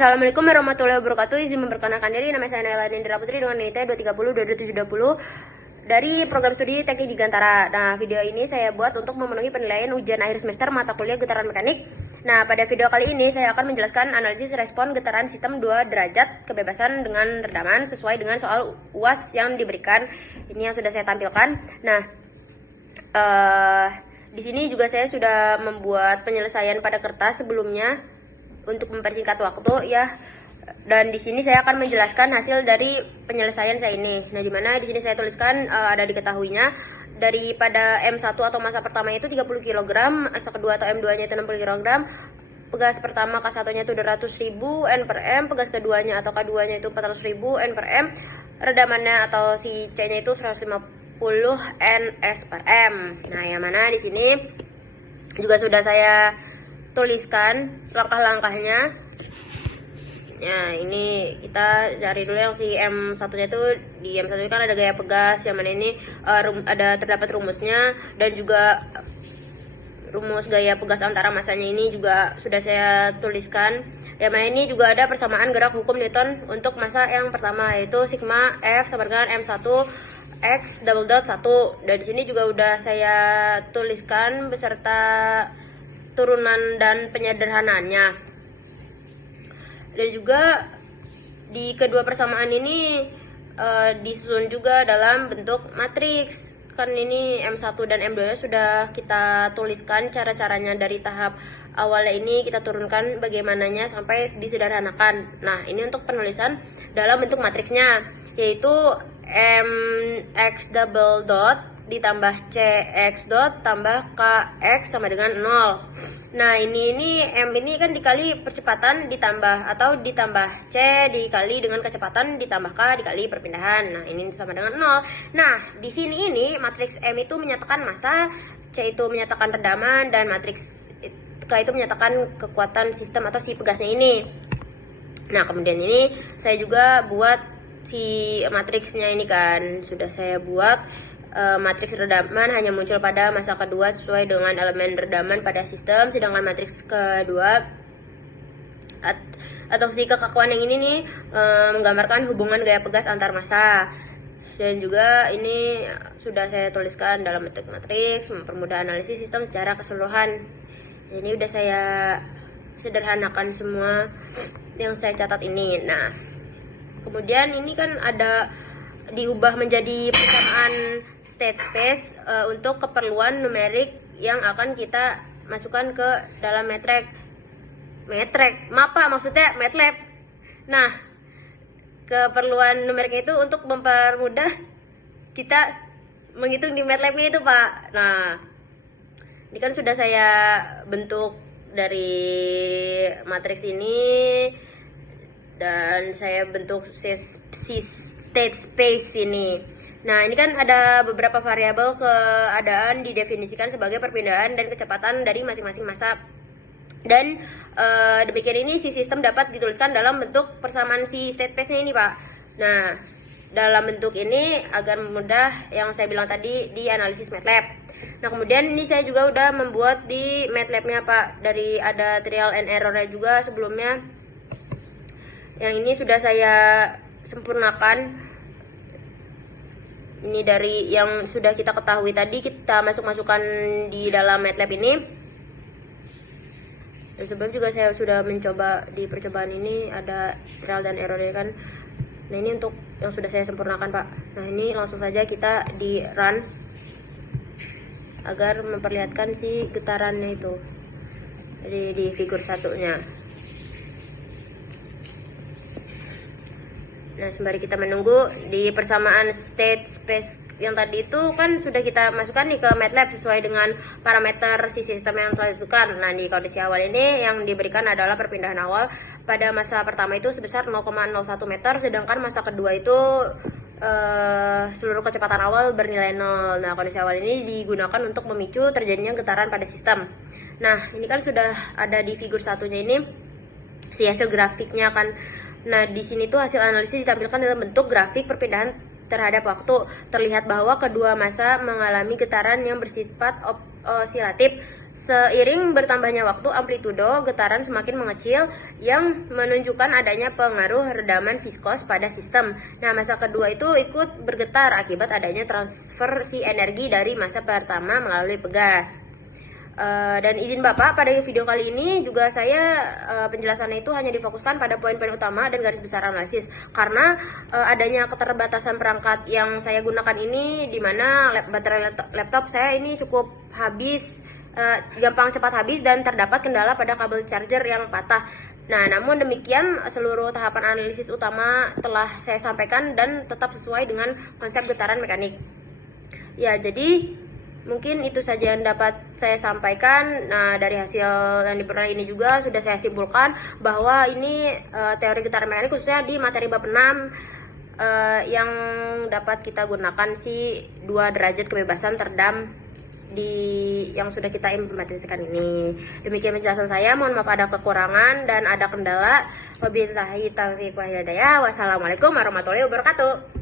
Assalamualaikum warahmatullahi wabarakatuh. Izin memperkenalkan diri, nama saya Naila Nindra Putri dengan NIT 230-2720 dari program studi Teknik Gigantara. Nah, video ini saya buat untuk memenuhi penilaian ujian akhir semester mata kuliah getaran mekanik. Nah, pada video kali ini saya akan menjelaskan analisis respon getaran sistem 2 derajat kebebasan dengan redaman sesuai dengan soal UAS yang diberikan. Ini yang sudah saya tampilkan. Nah, di sini juga saya sudah membuat penyelesaian pada kertas sebelumnya untuk mempersingkat waktu ya. Dan di sini saya akan menjelaskan hasil dari penyelesaian saya ini. Nah, di mana di sini saya tuliskan ada diketahuinya daripada M1 atau massa pertama itu 30 kg, massa kedua atau M2-nya itu 60 kg, pegas pertama K1-nya itu 200.000 N per M, pegas keduanya atau K2-nya itu 400.000 N per M, redamannya atau si C-nya itu 150 Ns per M. Nah, yang mana di sini juga sudah saya tuliskan langkah-langkahnya. Nah, ini kita cari dulu yang si M1-nya itu. Di M1 kan ada gaya pegas, yang mana ini ada terdapat rumusnya, dan juga rumus gaya pegas antara masanya ini juga sudah saya tuliskan. Yang mana ini juga ada persamaan gerak hukum Newton untuk massa yang pertama, yaitu sigma F sama dengan M1 X double dot 1. Dan di sini juga udah saya tuliskan beserta turunan dan penyederhanaannya. Dan juga di kedua persamaan ini disusun juga dalam bentuk matriks. Kan ini M1 dan M2 sudah kita tuliskan cara-caranya dari tahap awalnya ini kita turunkan bagaimananya sampai disederhanakan. Nah, ini untuk penulisan dalam bentuk matriksnya, yaitu MX double dot ditambah CX dot tambah KX sama dengan 0. Nah, ini M ini kan dikali percepatan ditambah atau ditambah C dikali dengan kecepatan ditambah K dikali perpindahan. Nah, ini sama dengan 0. Nah, di sini ini matriks M itu menyatakan massa, C itu menyatakan redaman, dan matriks K itu menyatakan kekuatan sistem atau si pegasnya ini. Nah, kemudian ini saya juga buat si matriksnya ini kan sudah saya buat. Matriks redaman hanya muncul pada massa kedua sesuai dengan elemen redaman pada sistem, sedangkan matriks kedua atau si kekakuan yang ini nih menggambarkan hubungan gaya pegas antar massa. Dan juga ini sudah saya tuliskan dalam bentuk matriks, mempermudah analisis sistem secara keseluruhan. Ini udah saya sederhanakan semua yang saya catat ini. Nah, kemudian ini kan ada diubah menjadi persamaan state space untuk keperluan numerik yang akan kita masukkan ke dalam maksudnya MATLAB. Nah, keperluan numeriknya itu untuk mempermudah kita menghitung di MATLAB itu, Pak. Nah, ini kan sudah saya bentuk dari matriks ini, dan saya bentuk state space ini. Nah, ini kan ada beberapa variabel keadaan didefinisikan sebagai perpindahan dan kecepatan dari masing-masing massa. Dan demikian ini si sistem dapat dituliskan dalam bentuk persamaan si state space-nya ini, Pak. Nah, dalam bentuk ini agar mudah yang saya bilang tadi di analisis MATLAB. Nah, kemudian ini saya juga udah membuat di MATLAB-nya, Pak. Dari ada trial and error-nya juga sebelumnya. Yang ini sudah saya sempurnakan. Ini dari yang sudah kita ketahui tadi, kita masukkan di dalam MATLAB ini. Dan sebelum juga saya sudah mencoba di percobaan ini ada trial dan error-nya kan. Nah, ini untuk yang sudah saya sempurnakan, Pak. Nah, ini langsung saja kita di run agar memperlihatkan si getarannya itu. Jadi di figur satunya. Nah, sembari kita menunggu di persamaan state space yang tadi itu kan sudah kita masukkan nih ke MATLAB sesuai dengan parameter si sistem yang telah ditentukan. Nah, di kondisi awal ini yang diberikan adalah perpindahan awal pada massa pertama itu sebesar 0,01 meter, sedangkan massa kedua itu seluruh kecepatan awal bernilai 0. Nah, kondisi awal ini digunakan untuk memicu terjadinya getaran pada sistem. Nah, ini kan sudah ada di figur satunya ini si hasil grafiknya kan. Nah, di sini tuh hasil analisis ditampilkan dalam bentuk grafik perpindahan terhadap waktu. Terlihat bahwa kedua massa mengalami getaran yang bersifat osilatif Seiring bertambahnya waktu, amplitudo getaran semakin mengecil yang menunjukkan adanya pengaruh redaman viskos pada sistem. Nah, masa kedua itu ikut bergetar akibat adanya transfer si energi dari masa pertama melalui pegas. Dan izin Bapak, pada video kali ini juga saya penjelasannya itu hanya difokuskan pada poin-poin utama dan garis besar analisis. Karena adanya keterbatasan perangkat yang saya gunakan ini, di mana baterai laptop saya ini cukup habis, gampang cepat habis, dan terdapat kendala pada kabel charger yang patah. Nah, namun demikian seluruh tahapan analisis utama telah saya sampaikan dan tetap sesuai dengan konsep getaran mekanik. Ya, jadi mungkin itu saja yang dapat saya sampaikan. Nah, dari hasil yang diperoleh ini juga sudah saya simpulkan bahwa ini teori getaran mekanik khususnya di materi bab 6 yang dapat kita gunakan si 2 derajat kebebasan teredam yang sudah kita implementasikan ini. Demikian penjelasan saya. Mohon maaf ada kekurangan dan ada kendala. Wabillahi taufiq wal hidayah. Wassalamualaikum warahmatullahi wabarakatuh.